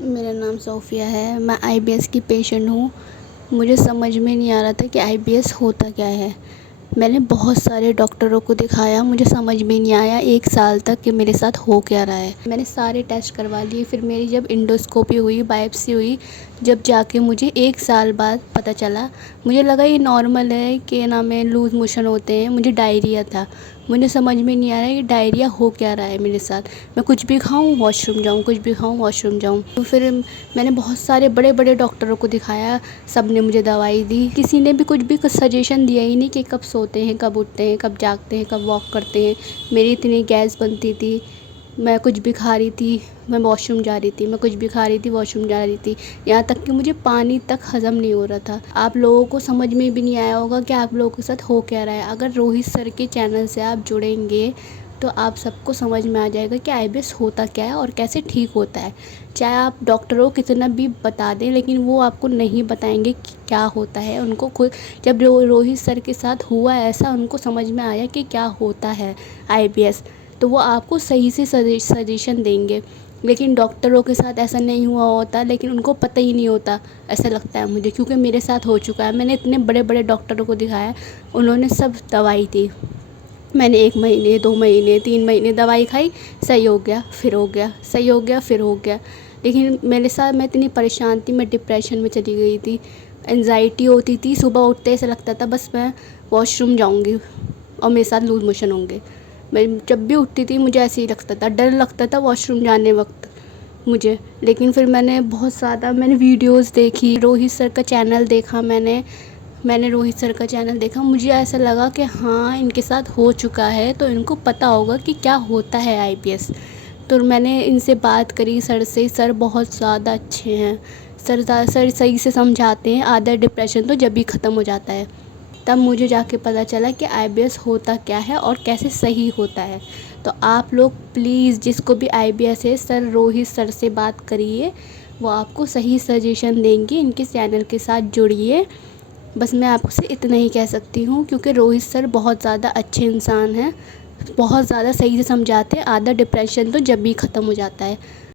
मेरा नाम सोफ़िया है। मैं आईबीएस की पेशेंट हूँ। मुझे समझ में नहीं आ रहा था कि आईबीएस होता क्या है। मैंने बहुत सारे डॉक्टरों को दिखाया, मुझे समझ में नहीं आया 1 साल तक कि मेरे साथ हो क्या रहा है। मैंने सारे टेस्ट करवा लिए, फिर मेरी जब एंडोस्कोपी हुई, बायोप्सी हुई, जब जाके मुझे 1 साल बाद पता चला। मुझे लगा ये नॉर्मल है कि नाम है लूज़ मोशन होते हैं, मुझे डायरिया था। मुझे समझ में नहीं आ रहा है कि डायरिया हो क्या रहा है मेरे साथ। मैं कुछ भी खाऊं वॉशरूम जाऊं, कुछ भी खाऊं वॉशरूम जाऊं। तो फिर मैंने बहुत सारे बड़े बड़े डॉक्टरों को दिखाया, सब ने मुझे दवाई दी। किसी ने भी कुछ सजेशन दिया ही नहीं कि कब सोते हैं, कब उठते हैं, कब जागते हैं, कब वॉक करते हैं। मेरी इतनी गैस बनती थी, मैं कुछ भी खा रही थी, मैं वॉशरूम जा रही थी, मैं कुछ भी खा रही थी, वॉशरूम जा रही थी। यहाँ तक कि मुझे पानी तक हज़म नहीं हो रहा था। आप लोगों को समझ में भी नहीं आया होगा कि आप लोगों के साथ हो क्या रहा है। अगर रोहित सर के चैनल से आप जुड़ेंगे तो आप सबको समझ में आ जाएगा कि आईबीएस होता क्या है और कैसे ठीक होता है। चाहे आप डॉक्टरों को कितना भी बता दें, लेकिन वो आपको नहीं बताएंगे कि क्या होता है। उनको खुद जब रोहित सर के साथ हुआ ऐसा, उनको समझ में आया कि क्या होता है आईबीएस, तो वो आपको सही से सजेशन देंगे। लेकिन डॉक्टरों के साथ ऐसा नहीं हुआ होता, लेकिन उनको पता ही नहीं होता, ऐसा लगता है मुझे, क्योंकि मेरे साथ हो चुका है। मैंने इतने बड़े बड़े डॉक्टरों को दिखाया, उन्होंने सब दवाई दी। मैंने 1 महीने, 2 महीने, 3 महीने दवाई खाई, सही हो गया, फिर हो गया, सही हो गया, फिर हो गया। लेकिन मेरे साथ मैं इतनी परेशान थी, मैं डिप्रेशन में चली गई थी, एंग्ज़ायटी होती थी। सुबह उठते ऐसा लगता था बस मैं वॉशरूम जाऊंगी और मेरे साथ लूज़ मोशन होंगे। मैं जब भी उठती थी मुझे ऐसे ही लगता था, डर लगता था वॉशरूम जाने वक्त मुझे। लेकिन फिर मैंने बहुत ज़्यादा वीडियोस देखी, रोहित सर का चैनल देखा। मैंने रोहित सर का चैनल देखा, मुझे ऐसा लगा कि हाँ, इनके साथ हो चुका है तो इनको पता होगा कि क्या होता है आईबीएस। तो मैंने इनसे बात करी सर से। सर बहुत ज़्यादा अच्छे हैं। सर सही से समझाते हैं। आधा डिप्रेशन तो जब भी ख़त्म हो जाता है। तब मुझे जाके पता चला कि आईबीएस होता क्या है और कैसे सही होता है। तो आप लोग प्लीज़, जिसको भी आईबीएस है, सर रोहित सर से बात करिए, वो आपको सही सजेशन देंगे। इनके चैनल के साथ जुड़िए। बस मैं आपसे इतना ही कह सकती हूँ, क्योंकि रोहित सर बहुत ज़्यादा अच्छे इंसान हैं, बहुत ज़्यादा सही से समझाते हैं। आधा डिप्रेशन तो जब भी ख़त्म हो जाता है।